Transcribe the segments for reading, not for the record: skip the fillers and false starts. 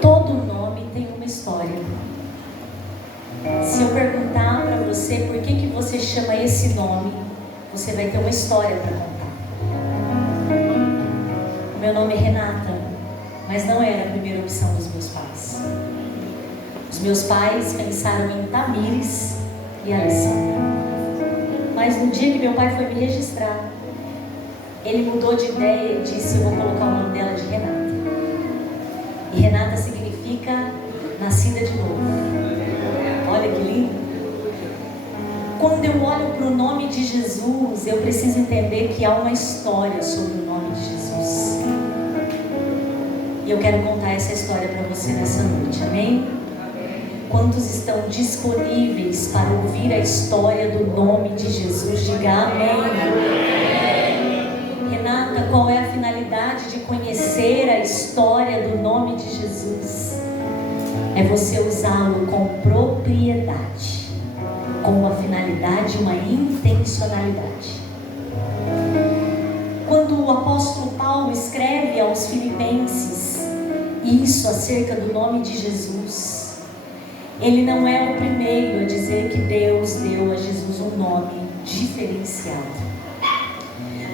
Todo nome tem uma história. Se eu perguntar para você por que você chama esse nome, você vai ter uma história para contar. O meu nome é Renata, mas não era a primeira opção dos meus pais. Os meus pais pensaram em Tamires e Alessandra. Mas no dia que meu pai foi me registrar, ele mudou de ideia e disse: eu vou colocar o nome dela de Renata. E Renata significa nascida de novo. Olha que lindo. Quando eu olho para o nome de Jesus, eu preciso entender que há uma história sobre o nome de Jesus. E eu quero contar essa história para você nessa noite, amém? Quantos estão disponíveis para ouvir a história do nome de Jesus? Diga amém. Renata, qual é a finalidade de conhecer a história do nome de Jesus? É você usá-lo com propriedade, com uma finalidade, uma intencionalidade. Quando o apóstolo Paulo escreve aos Filipenses isso acerca do nome de Jesus, ele não é o primeiro a dizer que Deus deu a Jesus um nome diferenciado.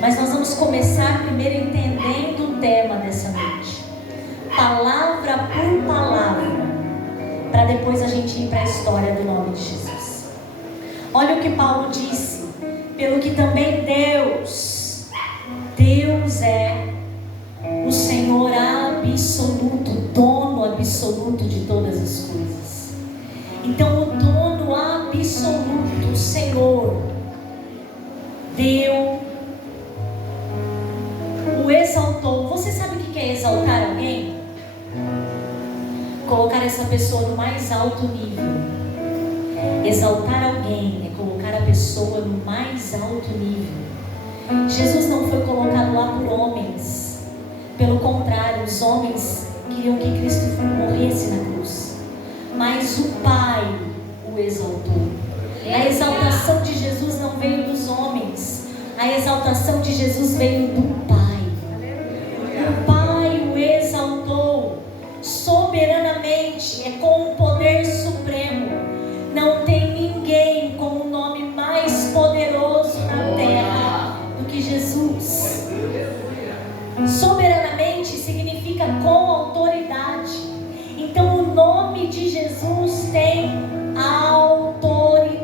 Mas nós vamos começar primeiro entendendo o tema dessa noite, palavra por palavra, para depois a gente ir para a história do nome de Jesus. Olha o que Paulo disse: pelo que também Deus é o Senhor absoluto, dono absoluto de todas as coisas. Então o dono absoluto, o Senhor, o exaltou. Você sabe o que é exaltar alguém? Colocar essa pessoa no mais alto nível. Exaltar alguém é colocar a pessoa no mais alto nível. Jesus não foi colocado lá por homens. Pelo contrário, os homens queriam que Cristo morresse na cruz, mas o Pai o exaltou. A exaltação de Jesus não veio dos homens, a exaltação de Jesus veio do Pai. O Pai o exaltou soberanamente, é com o poder supremo. Não tem ninguém com o nome mais poderoso na terra do que Jesus. Soberanamente significa com autoridade. Então o nome de Jesus tem autoridade,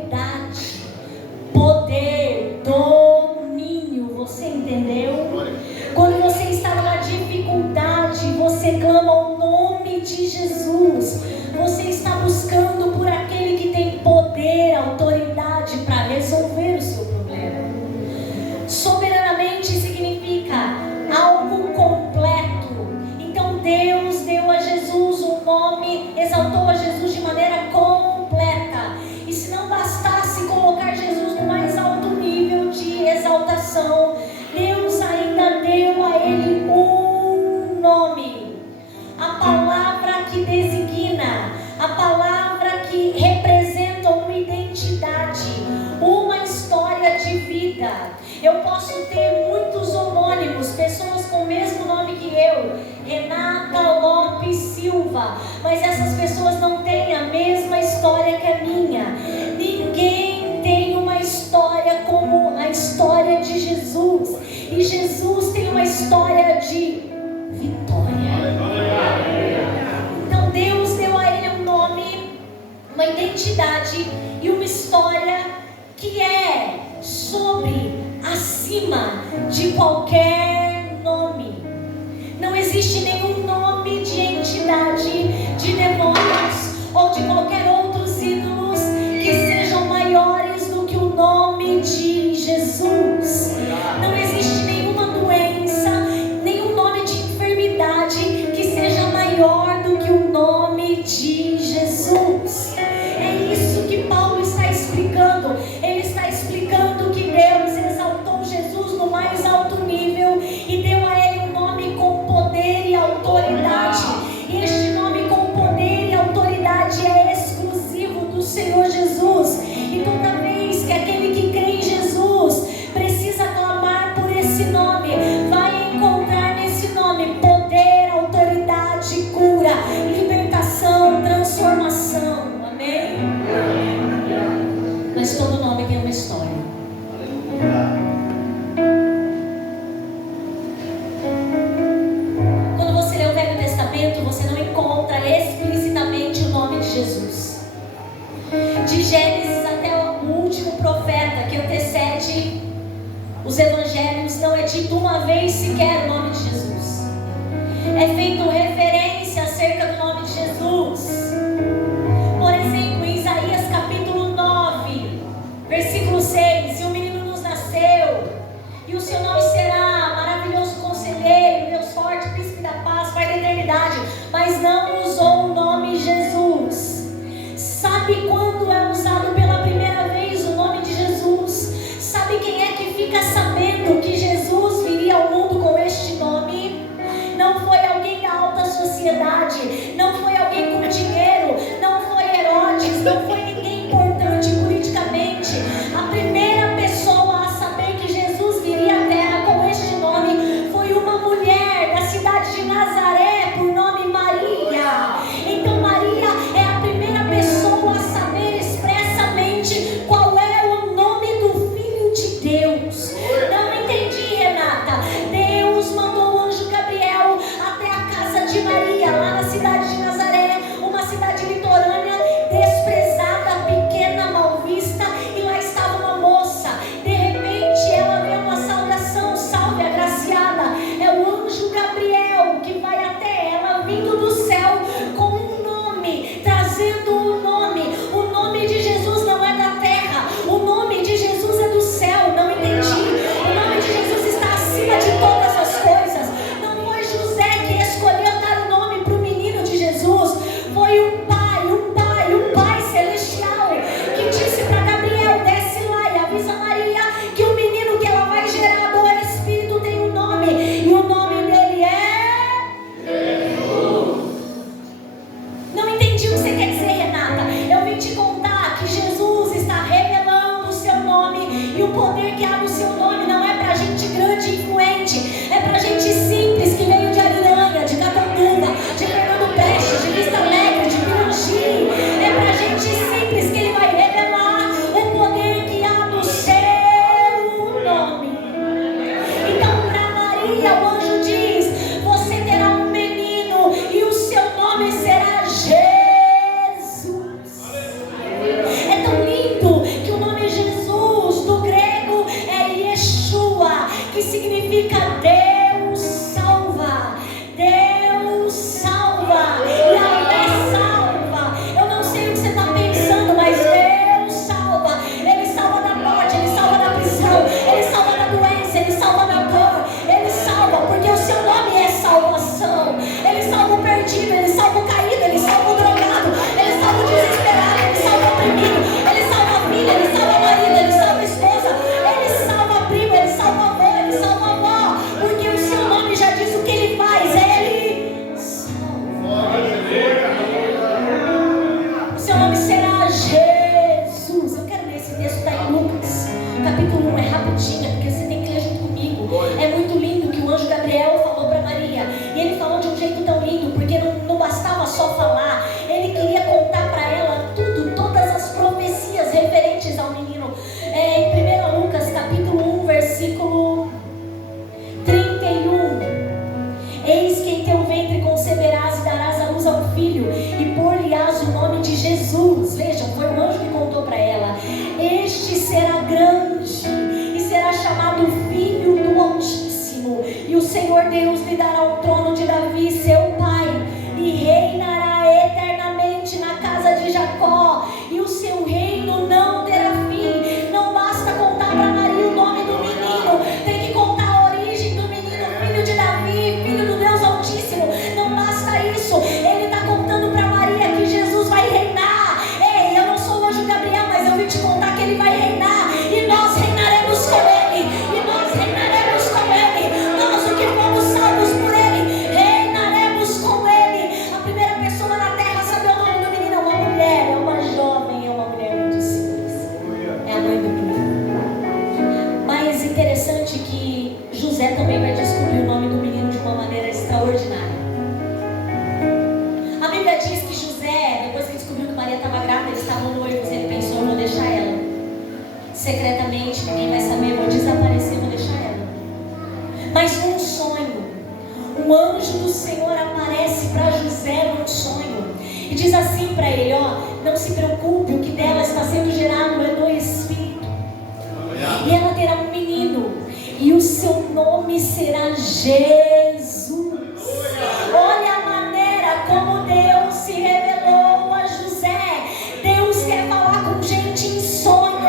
poder, domínio. Você entendeu? Quando você está numa dificuldade, você clama o nome de Jesus. Você está buscando por aquele que tem poder, autoridade para resolver o seu problema. Soberanamente significa algo completo. Então Deus deu a Jesus um nome, exaltou a Jesus de maneira completa. E se não bastasse colocar Jesus no mais alto nível de exaltação, Deus ainda deu a ele um nome. A palavra que designa, a palavra que representa uma identidade, uma história de vida. Eu posso ter muitos homônimos, pessoas com o mesmo nome que eu, Renata Lopes Silva, mas essas pessoas não têm a mesma história que a minha. Ninguém tem uma história como a história de Jesus. E Jesus tem uma história de vitória. Então Deus deu a ele um nome, uma identidade e uma história que é sobre, acima de qualquer nome. Não existe nenhum nome de entidade, de demônios ou de qualquer outros ídolos que sejam maiores do que o nome de Jesus. Não existe nenhuma doença, nenhum nome de enfermidade que seja maior do que o nome de Jesus. É isso que Paulo está explicando. Ele está explicando que Deus exaltou Jesus no mais alto nível e deu a ele um nome com poder e autoridade. E este nome com poder e autoridade é exclusivo do Senhor Jesus. E toda vez que aquele que crê em Jesus precisa clamar por esse nome, vai encontrar nesse Os evangelhos não é dito uma vez sequer o nome de Jesus. É feito referência acerca do nome de Jesus. Por exemplo, em Isaías capítulo 9, versículo 6, e um menino nos nasceu, e o seu nome será Maravilhoso Conselheiro, Deus Forte, Príncipe da Paz, Pai da Eternidade, mas não usou o nome Jesus. Sabe quando é usado pela primeira vez o nome de Jesus? Sabe quem é que fica sabendo que Jesus viria ao mundo com este nome? Não foi alguém da alta sociedade, não foi alguém com dinheiro, não foi Herodes, não foi ninguém importante politicamente. A primeira pessoa a saber que Jesus viria à terra com este nome foi uma mulher da cidade de Nazaré, por nome Maria. Então Maria é a primeira pessoa a saber expressamente qual é o nome do Filho de Deus. Não entendi, Renata. Deus mandou o anjo Gabriel até a casa de Maria, lá na cidade de Nazaré, uma cidade litorânea, desprezada, pequena, mal vista, e lá estava uma moça. De repente ela vê uma saudação: salve, agraciada. É o anjo Gabriel que vai até ela, vindo do céu, com um nome, trazendo o nome. O nome de Jesus não é da terra, o nome de Jesus é do céu. Não entendi. O nome de Jesus está acima de todas as coisas. Não foi José que escolheu dar o nome para o menino de Jesus, foi o Pai celestial que disse para Gabriel: desce lá e avisa Maria que o menino que ela vai gerar do Espírito tem um nome, e o nome dele é Jesus. Não entendi o que você quer dizer, Renata. Eu vim te contar que Jesus está revelando o seu nome, e o poder que há no seu nome não é para gente grande e influente, é para gente simples que veio de Ariranha, de Catanduva, de Fernando Peste, de Vista Alegre, de Pirangi. É para gente simples que ele vai revelar o poder que há no seu nome. Então para Maria o anjo diz: você terá um menino e o seu nome será Jesus. É tão lindo que o nome Jesus do grego é Yeshua, que significa Deus salva. Deus salva, Yahvé salva. Eu não sei o que você está pensando, mas Deus salva. Ele salva da morte, Ele salva da prisão, Ele salva da doença, Ele salva da dor. Ele salva porque o seu nome é salvação. Ele salva o perdido, Ele salva o caído, Ele salva o drogado, Ele salva o desesperado, Ele salva o oprimido, Ele salva a filha, Ele salva a marido, Ele salva a esposa, Ele salva a prima, Ele salva a avó, Ele salva a avó, porque o seu nome já diz o que Ele faz. Ele salva. O seu nome será Jesus. Eu quero ler esse texto, está em Lucas capítulo 1, é rapidinho, porque você tem que ler junto comigo. É muito lindo que o anjo Gabriel falou para Maria, e ele falou de um jeito tão lindo, porque não bastava só falar, ele queria contar para ela tudo, todas as profecias referentes ao menino. Em 1 Lucas capítulo 1, versículo 31: eis que em teu ventre conceberás e darás à luz a um filho, e por-lhe-ás o nome de Jesus. Vejam, foi o anjo que contou para ela. Este será grande e será chamado Filho do Altíssimo, e o Senhor Deus lhe dará o trono de Davi, seu pai, e reinará eternamente na casa de Jacó, e o seu reino não terá fim. Não basta contar para Maria o nome do menino, tem que contar a origem do menino: filho de Davi, filho do Deus Altíssimo. Não basta isso, ele está contando para Maria que Jesus vai reinar. Ei, eu não sou o anjo Gabriel, mas eu vim te contar que ele vai reinar, e nós reinaremos com ele, e nós reinaremos com ele. Nós, o que fomos salvos por ele, reinaremos com ele. A primeira pessoa na terra a saber o nome do menino é uma mulher, é uma jovem, é uma mulher muito simples, é a mãe do menino. Mas interessante que José também vai descobrir o nome do menino de uma maneira extraordinária. A Bíblia diz que José, depois que descobriu que Maria estava grávida, eles estavam noivos, ele pensou: eu vou deixar ela secretamente, ninguém vai saber, vou desaparecer, vou deixar ela. Mas num sonho, um anjo do Senhor aparece para José num sonho e diz assim para ele: ó, não se preocupe, o que dela está sendo gerado é do Espírito, e ela terá um menino, nome será Jesus. Olha a maneira como Deus se revelou a José. Deus quer falar com gente em sonho.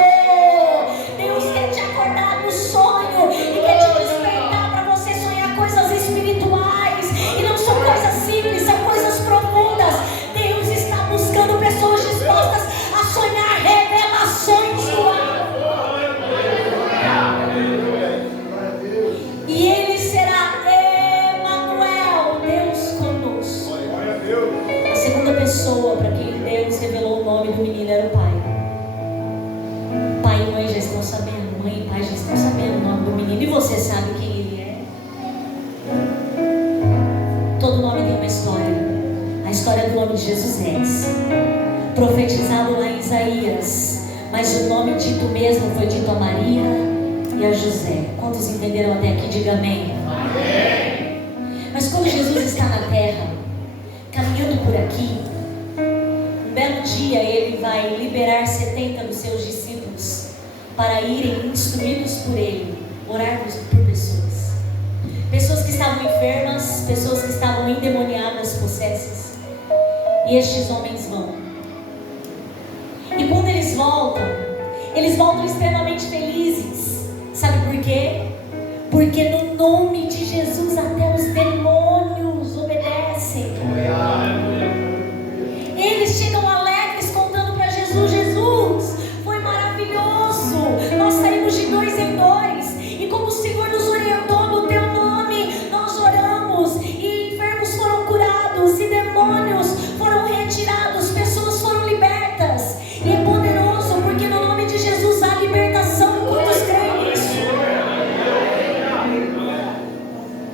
Deus quer te acordar no sonho e quer te despertar para você sonhar coisas espirituais. E não são coisas simples, são coisas profundas. Deus está buscando pessoas dispostas a sonhar revelações do alto. E Ele será Emanuel, Deus conosco. A segunda pessoa para quem Deus revelou o nome do menino era o pai. Pai e mãe já estão sabendo, mãe e pai já estão sabendo o nome do menino. E você sabe quem ele é? Todo nome tem uma história. A história do nome de Jesus é essa, profetizado lá em Isaías. Mas o nome dito mesmo foi dito a Maria e a José. Quantos entenderam até aqui? Diga amém. Amém. Mas quando Jesus está na terra, caminhando por aqui, um belo dia ele vai liberar 70 dos seus discípulos para irem, instruídos por ele, orar por pessoas. Pessoas que estavam enfermas, pessoas que estavam endemoniadas, possessas. E estes homens vão. E quando eles voltam extremamente felizes. Sabe por quê? Porque no nome de Jesus até os demônios obedecem. Eles chegam alegres contando para Jesus: Jesus, foi maravilhoso, nós saímos de 2 em 2, e como o Senhor nos orientou no teu nome, nós oramos, e enfermos foram curados, e demônios foram retirados, pessoas foram libertas. E é poderoso, porque no nome de Jesus há libertação. Quantos creem nisso?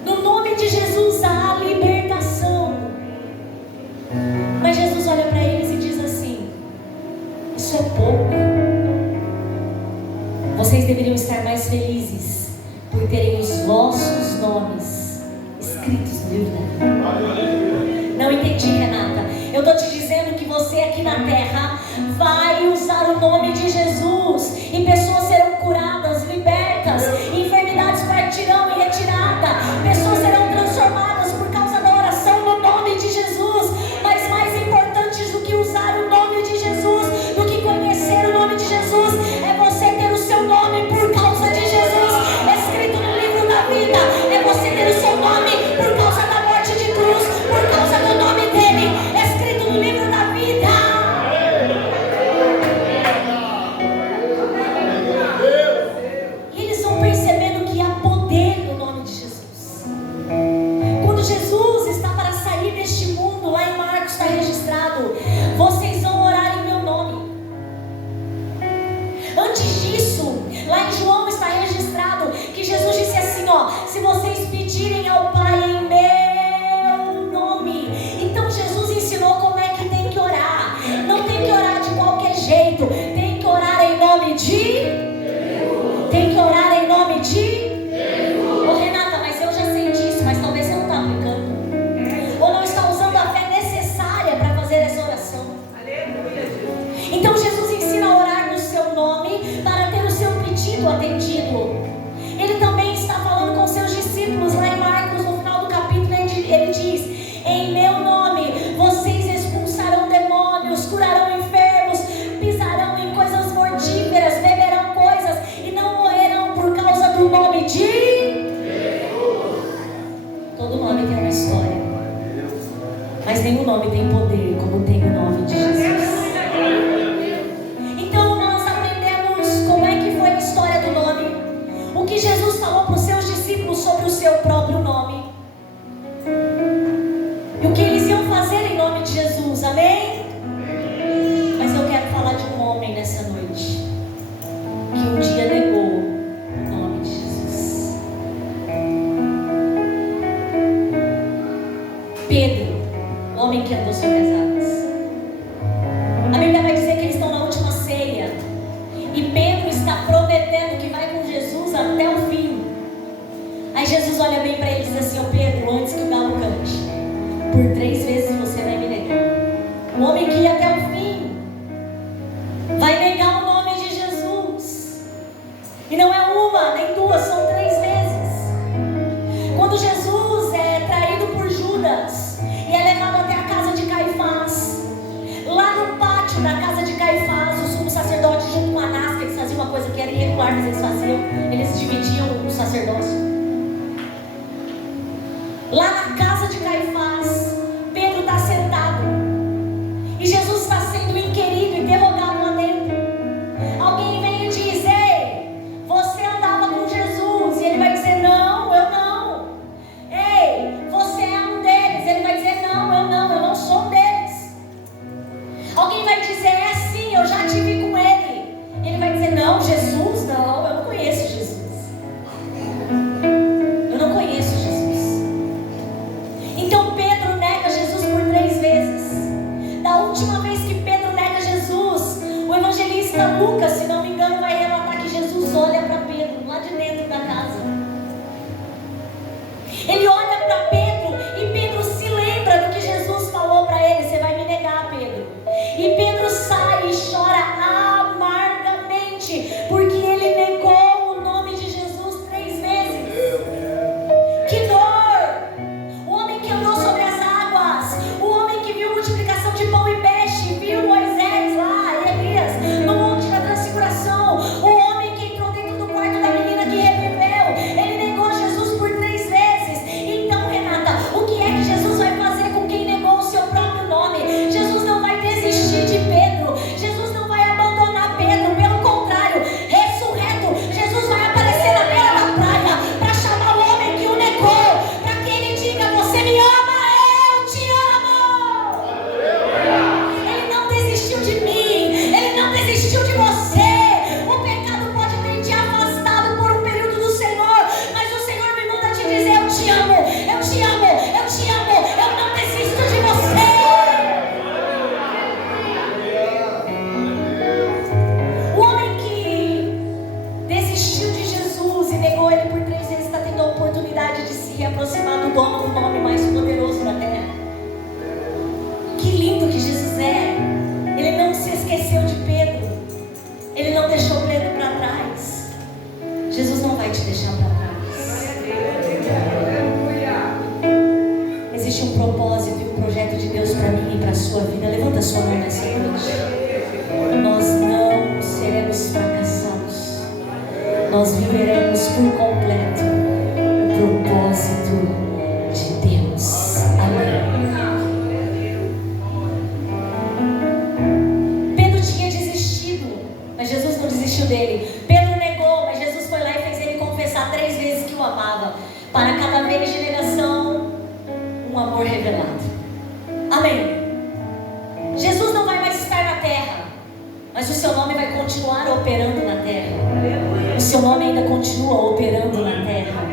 No nome de Jesus há libertação. Mas Jesus olha para eles e diz assim: isso é pouco. Vocês deveriam estar mais felizes por terem os vossos nomes escritos no livro da vida. Não entendi, Renata. Eu estou te dizendo que você aqui na terra vai usar o nome de Jesus, e pessoas serão curadas, libertas, enfermidades partirão em retirada, pessoas serão transformadas por causa da oração no nome de Jesus. Mas mais importante do que usar o nome de Jesus, do que conhecer o nome de Jesus, é você ter o seu nome por causa de Jesus escrito no livro da vida. É você ter o seu nome por causa da morte de cruz, por causa do nome dele escrito no livro da vida. E eles vão percebendo que há poder no nome de Jesus. Quando Jesus está para sair deste mundo, lá em Marcos está registrado: vocês vão orar em meu nome. Antes disso, lá em João está registrado que Jesus disse assim: ó, se vocês pedirem ao Pai em meu nome. Então Jesus ensinou como é que tem que orar. Não tem que orar de qualquer jeito, tem que orar em nome de... Tem que orar em nome de... Ô Renata, mas eu já sei disso, mas talvez você não está aplicando, ou não está usando a fé necessária para fazer essa oração. Então Jesus ensina a orar no seu nome para ter o seu pedido atendido. Ele também está falando com seus discípulos lá em Marcos, no final do capítulo. Ele diz: em meu nome vocês expulsarão demônios, curarão enfermos, pisarão em coisas mortíferas, beberão coisas e não morrerão por causa do nome de Jesus. Todo nome tem uma história, mas nenhum nome tem poder como tem o nome de Jesus. Então nós aprendemos como é que foi a história do nome, o que Jesus falou para os seus discípulos sobre o seu próprio nome, e o que eles iam fazer em nome de Jesus. Amém? Mas eu quero falar de um homem nessa noite que um dia negou o nome de Jesus. Pedro, o homem que andou sobre as águas. A Bíblia vai dizer que eles estão na última ceia e Pedro está prometendo que vai com Jesus até o fim. Aí Jesus olha bem para ele e diz assim: ó Pedro, antes que o galo cante, por 3 vezes você vai me negar. O homem que ia até o fim vai negar o nome de Jesus. E não é uma, nem duas, são 3 vezes. sacerdócio. Lá na casa de Caifás, Pedro está sentado e Jesus está sendo inquirido, interrogado lá dentro. Alguém vem e diz: ei, você andava com Jesus? E ele vai dizer: não, eu não. Ei, você é um deles? Ele vai dizer: não, eu não sou um deles. Alguém vai dizer: é sim, eu já estive com ele. Ele vai dizer: não, Jesus, não, eu não conheço Jesus. Eu não conheço Jesus. Então Pedro nega Jesus por 3 vezes. Da última vez que Pedro nega Jesus, o evangelista Lucas, se não me engano, vai relatar que Jesus olha para Pedro, lá de dentro da casa. Ele olha para Pedro e Pedro se lembra do que Jesus falou para ele: você vai me negar, Pedro. E Pedro sai e chora amargamente, porque ele negou o nome de Jesus 3 vezes. Que dor! O homem que andou sobre as águas, o homem que viu multiplicação de pão e peixe, viu Moisés lá, Elias, no monte da transfiguração, o homem que entrou dentro do quarto da menina que reviveu, ele negou Jesus por 3 vezes. Então, Renata, o que é que Jesus vai fazer com quem negou o seu próprio nome? Jesus não vai desistir de Pedro, Jesus não vai abandonar Pedro, pelo contrário, ressurreto, Jesus vai aparecer na beira da praia para chamar o homem que o negou, para que ele diga: você me ama, eu te amo. Ele não desistiu de mim, ele não desistiu de você. O pecado pode ter te afastado por um período do Senhor, mas o Senhor me manda te dizer: eu te amo, eu te amo, eu te amo, eu não desisto de você. O homem que desistiu de Jesus e negou ele por 3 vezes está tendo a oportunidade de se aproximar do dono do nome mais poderoso da terra. Que lindo que Jesus é! Ele não se esqueceu de Pedro, ele não deixou Pedro para trás. Jesus não vai te deixar para trás. Existe um propósito e um projeto de Deus para mim e para a sua vida. Levanta a sua mão nessa noite. Nós não seremos fracassados. Nós viveremos por completo o propósito de Deus. Amém. Pedro tinha desistido, mas Jesus não desistiu dele. Pedro negou, mas Jesus foi lá e fez ele confessar 3 vezes que o amava. Para cada vez de negação, um amor revelado. Amém. Jesus não vai mais estar na terra, mas o seu nome vai continuar operando na terra. O seu nome ainda continua operando na terra.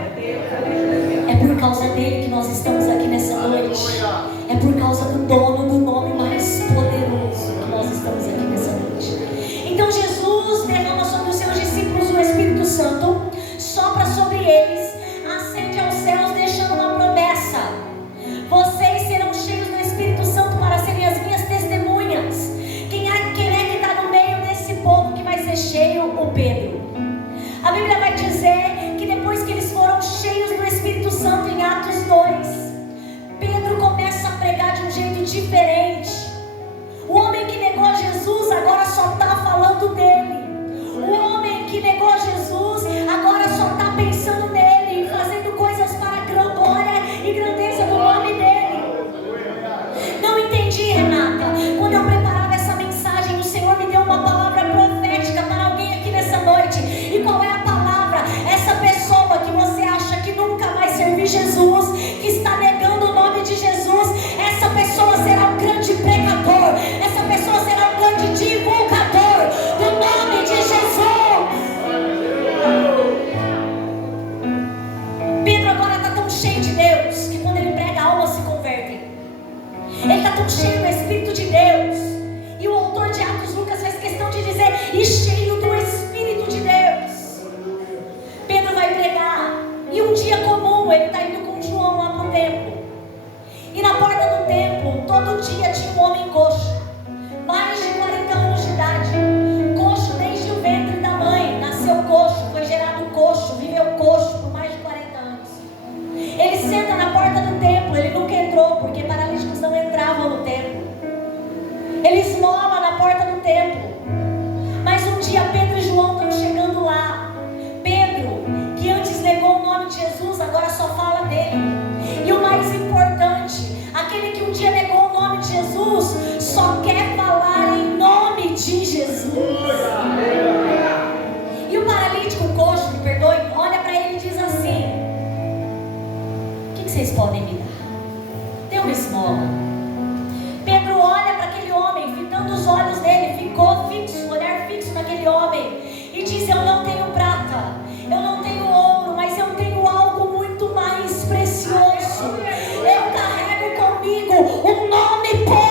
É por causa dele que nós estamos aqui nessa noite. É por causa do dono do nome mais poderoso que nós estamos aqui nessa noite. Então Jesus derrama sobre os seus discípulos o Espírito Santo, sopra sobre eles, ascende aos céus, deixando uma promessa: vocês serão cheios do Espírito Santo para serem as minhas testemunhas. Quem é que está no meio desse povo que vai ser cheio? O Pedro. A Bíblia vai dizer que depois que eles foram cheios do Espírito Santo, em Atos 2, Pedro começa a pregar de um jeito diferente. O homem que negou Jesus agora só está falando dele. O homem que negou Jesus agora só está pensando nele, fazendo coisas para a glória e grandeza do nome dele. Não entendi, Renata. Quando eu preparava essa mensagem, o Senhor me deu uma palavra profética para alguém aqui nessa noite. E qual é a palavra? Essa pessoa que você acha que nunca vai servir Jesus, que está negando o nome de Jesus, essa pessoa será um grande pregador, essa pessoa será um grande divulgador do nome de Jesus. Pedro agora está tão cheio de Deus que quando ele prega, almas se convertem. Ele está tão cheio do Espírito de Deus. E o autor de Atos, Lucas, faz questão de dizer: e cheio do Espírito de Deus. Pedro vai pregar. E um dia comum, ele está indo com João lá para o templo. E na porta do templo, todo dia tinha um homem coxo, mais de 40 anos de idade. Coxo desde o ventre da mãe. Nasceu coxo, foi gerado coxo, viveu coxo por mais de 40 anos. Ele senta na porta do templo. Ele nunca entrou, porque paralíticos não entravam no templo. Ele esmola na porta do templo. Mas um dia Pedro e João estão chegando lá. Pedro, que antes negou o nome vocês podem me dar? Dê uma esmola. Pedro olha para aquele homem, fitando os olhos dele, ficou fixo, olhar fixo naquele homem, e diz: eu não tenho prata, eu não tenho ouro, mas eu tenho algo muito mais precioso. Eu carrego comigo um nome poderoso.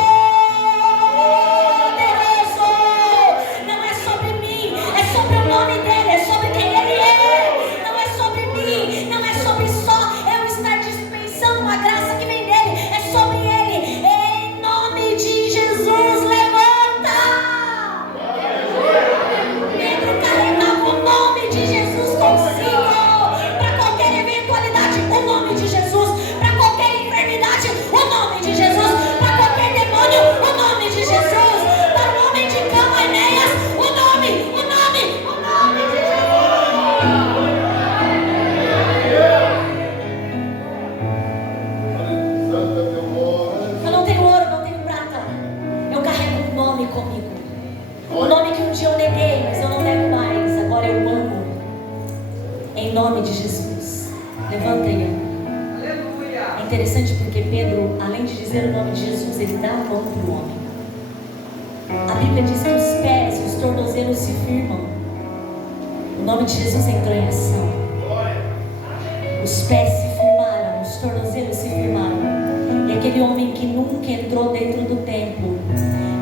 Não é sobre mim, é sobre o nome dele, é sobre quem ele é. Não é sobre mim, não é sobre só eu estar dispensando uma graça que vem dele, é sobre ele. Em nome de Jesus, levanta! Pedro carregava o nome de Jesus consigo para qualquer eventualidade, o nome de Jesus, para qualquer enfermidade, o nome de Jesus, para qualquer demônio, o nome de Jesus, para o homem de cama, Enéas, o nome de Jesus. Eu não tenho ouro, não tenho prata, eu carrego um nome comigo, o nome que um dia eu neguei, mas eu não nego mais, agora eu amo. Em nome de Jesus, levanta aí. É interessante porque Pedro, além de dizer o nome de Jesus, ele dá a mão para o homem. A Bíblia diz que os pés e os tornozelos se firmam. O nome de Jesus entrou em ação. Os pés se firmaram, os tornozelos se firmaram. E aquele homem que nunca entrou dentro do templo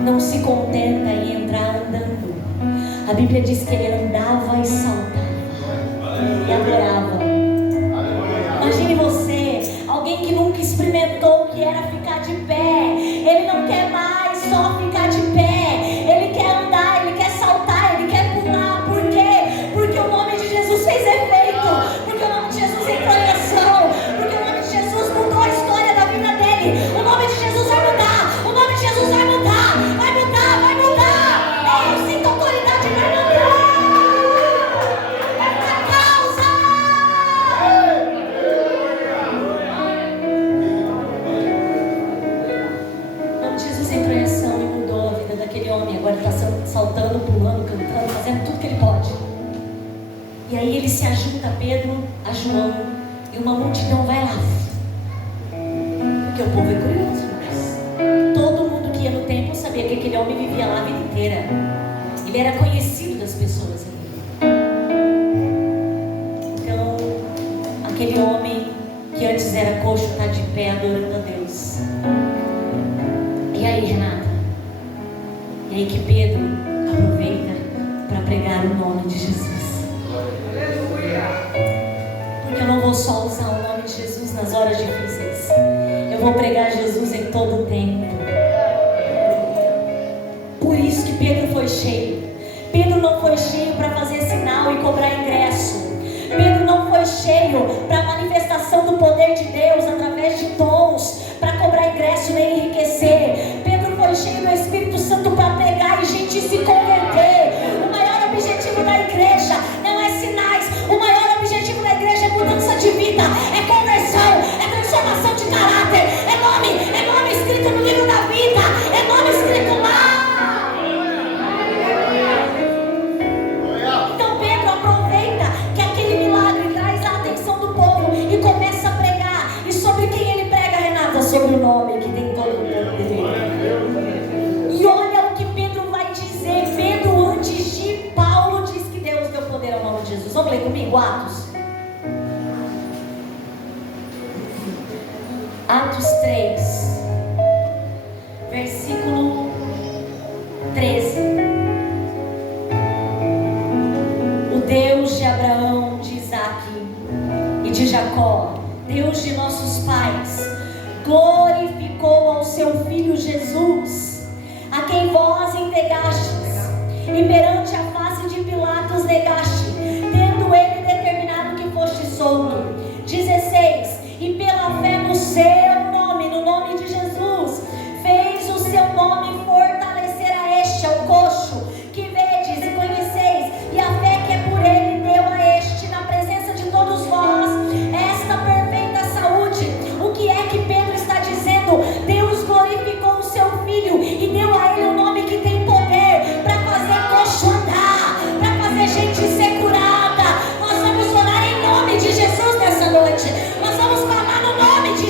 não se contenta em entrar andando. A Bíblia diz que ele andava e saltava e adorava. Imagine você, alguém que nunca experimentou o que era ficar de pé. Ele não quer mais só ficar de pé, ele quer andar, ele quer saltar, ele quer pular. Por quê? Porque o nome de Jesus fez efeito, porque o nome de Jesus entrou em ação, porque o nome de Jesus mudou a história da vida dele. O nome de Jesus vai mudar, o nome de Jesus vai mudar, vai mudar, vai mudar. Eu sinto autoridade, vai mudar. Essa causa. O nome de Jesus entrou em ação e mudou a vida daquele homem. Agora ele está saltando, pulando, cantando, fazendo tudo que ele pode. E aí ele se ajunta a Pedro, a João, e uma multidão vai lá. Porque o povo é curioso, mas todo mundo que ia no templo sabia que aquele homem vivia lá a vida inteira. Ele era conhecido das pessoas ali. Então, aquele homem que antes era coxo está de pé adorando a Deus. E aí, Renata? E aí que Pedro aproveita para pregar o nome de Jesus. Porque eu não vou só usar o nome de Jesus nas horas difíceis. Eu vou pregar Jesus em todo o tempo. Por isso que Pedro foi cheio. Pedro não foi cheio para fazer sinal e cobrar ingresso. Pedro não foi cheio para a manifestação do poder de Deus através de dons, para cobrar ingresso nem enriquecer. Pedro foi cheio do Espírito Santo para pregar e gente se converter. O maior objetivo da igreja não é sinais. O maior objetivo da igreja é mudança de vida, é conversão, é transformação de caráter, é nome escrito no livro da vida, é nome escrito lá. Então Pedro aproveita que aquele milagre traz a atenção do povo e começa a pregar. E sobre quem ele prega, Renata? Sobre o nome que tem todo o poder. E olha o que Pedro vai dizer. Pedro, antes de Paulo, diz que Deus deu poder ao nome de Jesus. Vamos ler comigo, Atos 3, versículo 13. O Deus de Abraão, de Isaac e de Jacó, Deus de nossos pais, glorificou ao seu Filho Jesus, a quem vós entregastes, e perante a face de Pilatos negaste, tendo ele determinado que foste solto. 16. E pela fé no seu nome, no nome de Jesus, fez o seu nome fortalecer a este, ao coxo, que vedes e conheceis, e a fé que é por ele deu a este, na presença de todos vós, esta perfeita saúde. O que é que Pedro está dizendo? Deus glorificou o seu Filho e deu a ele um nome que tem poder para fazer coxo andar, para fazer gente ser curada. Nós vamos orar em nome de Jesus nessa noite. Nós vamos falar no nome de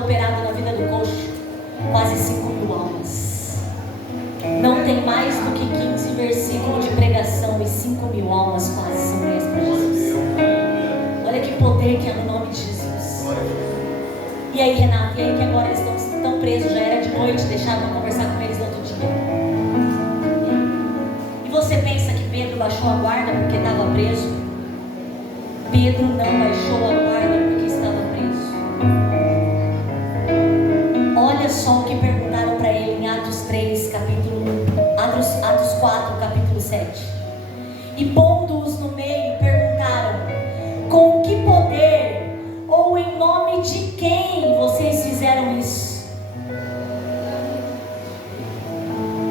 operado na vida do coxo, quase 5.000 almas. Não tem mais do que 15 versículos de pregação e 5.000 almas quase são ganhas para Jesus. Olha que poder que é no nome de Jesus. E aí, Renato, e aí que agora eles estão presos, já era de noite, deixaram para conversar com eles no outro dia. E você pensa que Pedro baixou a guarda porque estava preso? Pedro não baixou a guarda porque estava preso. Olha só o que perguntaram para ele em Atos 3, Atos 4, capítulo 7. E pondo-os no meio, perguntaram: com que poder ou em nome de quem vocês fizeram isso?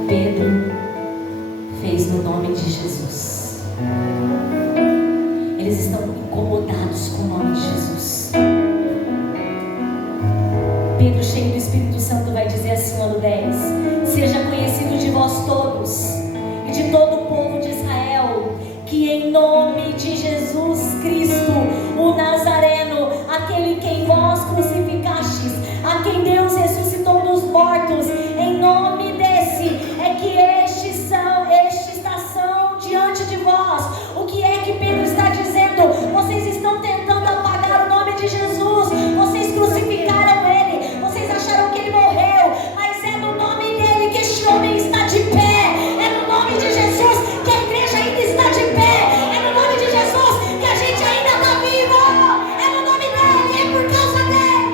Pedro fez no nome de Jesus. Eles estão incomodados com o nome de Jesus. Pedro, cheio do Espírito Santo, vai dizer assim no 10: seja conhecido de vós todos e de todo o povo de Israel, que em nome de Jesus Cristo, o Nazareno, aquele que vós crucificastes, a quem Deus ressuscitou dos mortos, em nome desse é que estes são diante de vós. O que é que Pedro está dizendo? Vocês estão tentando apagar o nome de Jesus, vocês crucificaram ele, vocês acharam que ele morreu, mas é no nome dele que este homem está de pé, é no nome de Jesus que a igreja ainda está de pé, é no nome de Jesus que a gente ainda está vivo, é no nome dele, é por causa dele.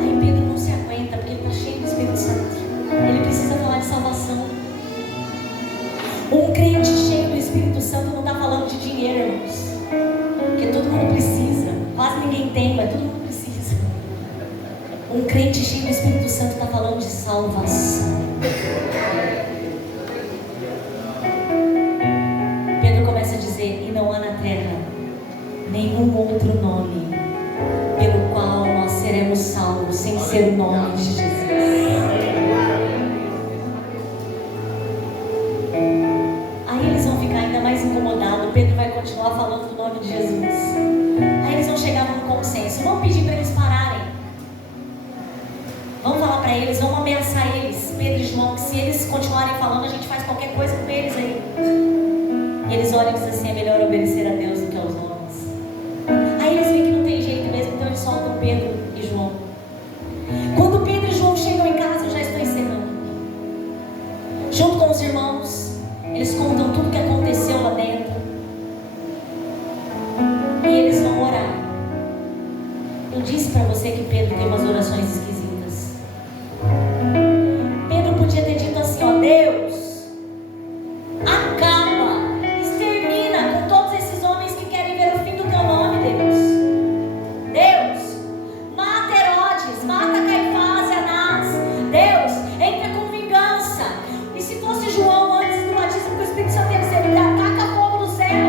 Aí Pedro não se aguenta porque ele está cheio do Espírito Santo, ele precisa falar de salvação. Um crente cheio do Espírito Santo não está falando de dinheiro, irmãos, porque todo mundo precisa, quase ninguém tem, mas todo mundo precisa. Um crente cheio do Espírito Santo está falando de salvação. Pedro começa a dizer: e não há na terra nenhum outro nome pelo qual nós seremos salvos sem ser o nome de Jesus. Aí eles vão ficar ainda mais incomodados. Pedro vai continuar falando do nome de Jesus. Aí eles vão chegar num consenso. Vamos pedir para eles pararem. Vamos falar para eles, vamos ameaçar eles, Pedro e João, que se eles continuarem falando, a gente faz qualquer coisa com eles aí. E eles olham e dizem assim: é melhor obedecer a Deus do que aos homens. Aí eles veem que não tem jeito mesmo, então eles soltam Pedro e João. Quando Pedro e João chegam em casa, eu já estou encerrando. Junto com os irmãos, eles contam tudo o que aconteceu lá dentro. E eles vão orar. Eu disse para você que Pedro tem umas orações esquisitas. Pedro podia ter dito assim: ó Deus, acaba, extermina com todos esses homens que querem ver o fim do teu nome, Deus. Deus, mata Herodes, mata Caifás e Anás. Deus, entra com vingança. E se fosse João antes do batismo com o Espírito Santo, ia dizer: ataca fogo do céu.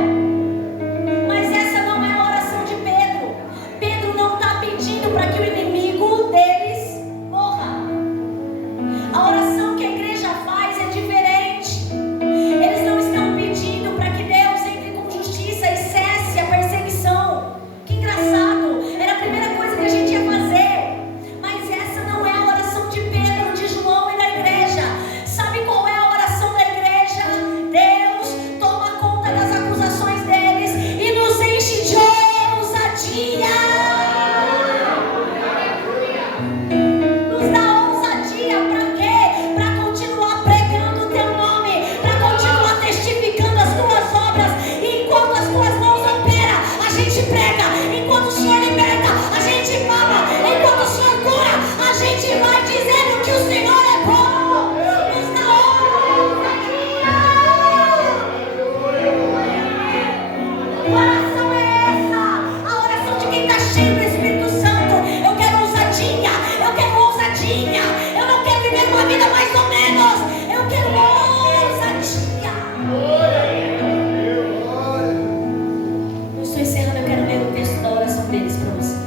Mas essa não é a oração de Pedro. Pedro não está pedindo para que o inimigo deles morra. A oração que a igreja faz é diferente. Eles não estão pedindo para que Deus entre com justiça e cesse a perseguição. Que engraçado, era a primeira coisa que a gente ia fazer. Mas essa não é a oração de Pedro, de João e da igreja. Sabe qual é a oração da igreja? Deus, toma conta das acusações deles e nos enche de ousadia. Nos dá ousadia para quê? Para continuar pregando o teu nome, para continuar testificando as tuas obras. E enquanto as tuas mãos operam, a gente prega. Enquanto o Senhor liberta, a gente fala. Enquanto o Senhor cura, a gente vai dizendo que o Senhor é bom. Nos dá ousadia. Que oração é essa? A oração de quem está cheio do Espírito Santo. Eu quero ousadia, eu quero ousadia. Eu não quero viver uma vida mais ou menos. Eu quero ousadia. Eu estou encerrando, eu quero ler o texto da oração deles para vocês.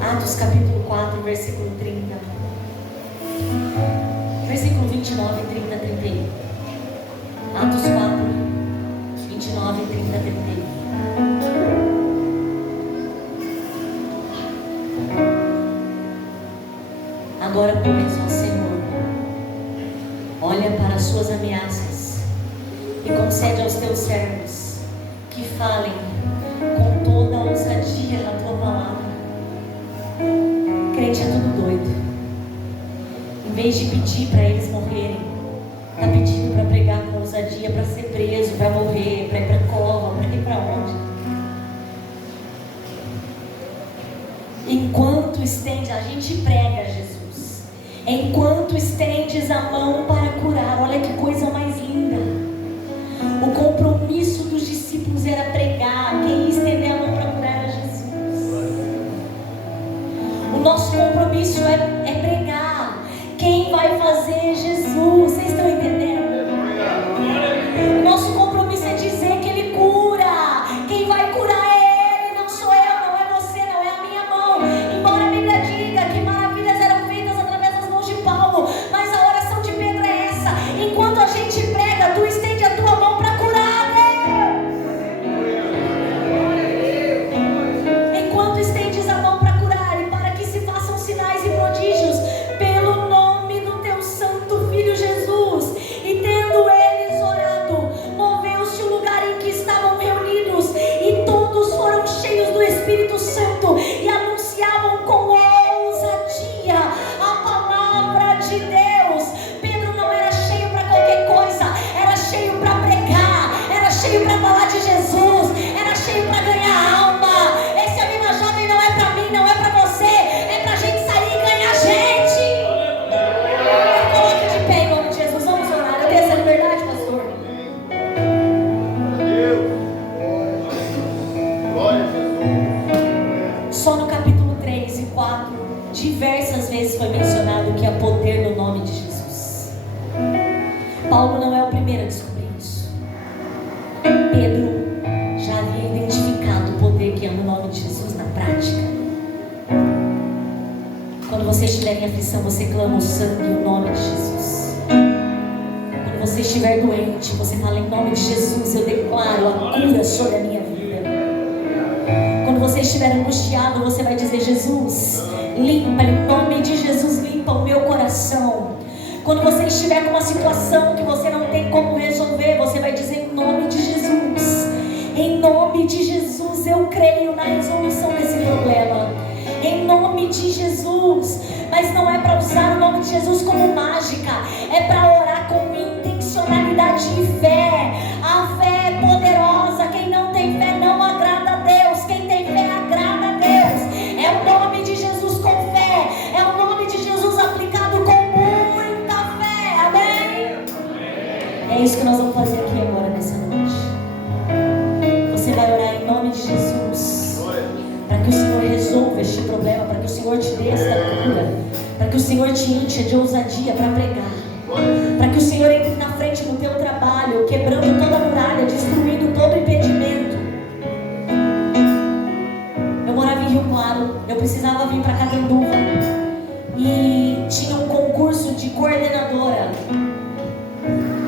Atos capítulo 4, versículo 30. Versículo 29, 30, 31. Atos 4, 29, 30, 31. Agora, pois, ó Senhor, olha para as suas ameaças e concede aos teus servos que falem com toda a ousadia a tua palavra. Crente é tudo doido. Em vez de pedir para eles morrerem, está pedindo para pregar com ousadia, para ser preso, para morrer, para ir para a cova, para ir para onde? Enquanto estende, a gente prega Jesus. Enquanto estendes a mão para curar, olha que coisa mais linda. O compromisso dos discípulos era pregar, quem ia estender a mão para curar era Jesus. O nosso compromisso é pregar. Quem vai fazer é Jesus. Vocês estão entendendo? O nosso compromisso é dizer que Ele cura. Quem vai curar é Ele, não sou eu, não é você, não é a minha mão. Embora a Bíblia diga que maravilhas eram feitas através das mãos de Paulo, mas a oração de Pedro é essa: enquanto a gente prega, tu estende a tua mão para curar, Deus. Enquanto estendes a mão para curar e para que se façam sinais e prodígios pelo nome do teu santo Filho Jesus. E tendo eles orado, moveu-se o lugar em que estavam reunidos, e todos foram cheios do Espírito Santo e anunciavam com ousadia a palavra de Deus. Pedro não era cheio para qualquer coisa, era cheio para pregar, era cheio para falar de Jesus, era cheio para ganhar alma. Esse Aviva Jovem não é para mim, não é para você, é para a gente sair e ganhar gente. Se coloque de pé em nome de Jesus, vamos orar. Eu tenho essa liberdade, pastor? Glória a Jesus. Só no capítulo 3 e 4, diversas vezes foi mencionado que há poder no nome de Jesus. Paulo não é o primeiro a descobrir isso. Pedro já havia identificado o poder que há no nome de Jesus na prática. Quando você estiver em aflição, você clama o sangue e o nome de Jesus. Quando você estiver doente, você fala: em nome de Jesus, eu declaro a cura sobre a minha vida. Quando você estiver angustiado, você vai dizer: Jesus, limpa, em nome de Jesus, limpa o meu coração. Quando você estiver com uma situação que você não tem como resolver, você vai dizer: em nome de Jesus, em nome de Jesus, eu creio na resolução desse problema. Em nome de Jesus. Mas não é para usar o nome de Jesus como mágica, é para orar com intencionalidade e fé. A fé é poderosa. Quem não tem fé não agrada a Deus. Quem tem fé agrada a Deus. É o nome de Jesus com fé, é o nome de Jesus aplicado com muita fé. Amém? É isso que nós vamos fazer aqui agora nessa noite. Você vai orar em nome de Jesus, para que o Senhor resolva este problema, para que o Senhor te dê esta cura, para que o Senhor te encha de ousadia para pregar, para que o Senhor entre na frente do teu trabalho, quebrando toda a muralha, destruindo todo o impedimento. Eu morava em Rio Claro, eu precisava vir para Catanduva e tinha um concurso de coordenadora.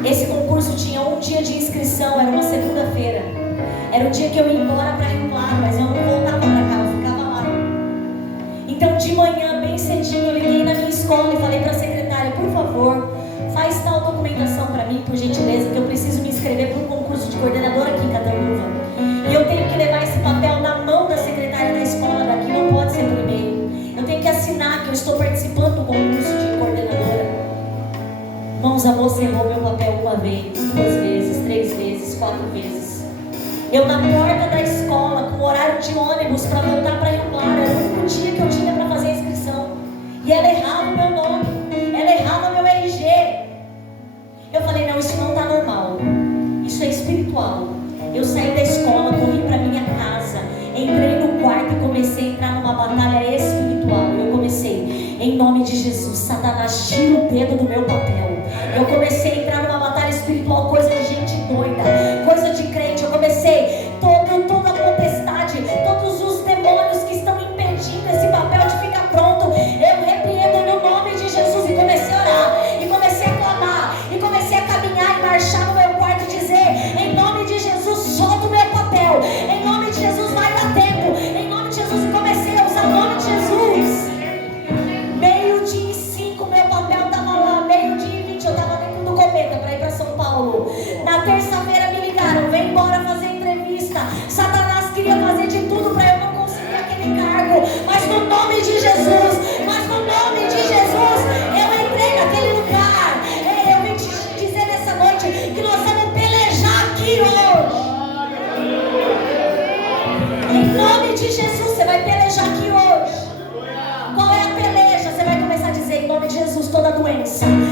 Esse concurso tinha um dia de inscrição, era uma segunda-feira. Era o dia que eu ia embora para Rio Claro, mas eu não voltava para cá, eu ficava lá. Então de manhã, bem cedinho, eu liguei na minha escola e falei para a secretária: por favor, faz tal documentação para mim, por gentileza, que eu preciso me inscrever para um concurso de coordenadora aqui em Catanduva. E eu tenho que levar esse papel na mão da secretária da escola daqui, não pode ser por e-mail. Eu tenho que assinar que eu estou participando do concurso de coordenadora. Irmãos, a moça errou meu papel uma vez, 2 vezes, 3 vezes, 4 vezes. Eu na porta da escola, com horário de ônibus para voltar para Rio Claro, era o único dia que eu tinha para fazer a inscrição. E ela errava o meu nome, ela errava meu RG. Eu falei: não, isso não está normal, isso é espiritual. Eu saí da escola, corri para minha casa, entrei no quarto e comecei a entrar numa batalha espiritual. Eu comecei: em nome de Jesus, Satanás, tira o dedo do meu papel. Eu comecei a entrar numa batalha espiritual, coisa de gente doida, coisa de crente. Eu comecei, toda a potestade, todos os demônios que estão impedindo esse papel de ficar pronto, eu repreendo no nome de Jesus e comecei doença.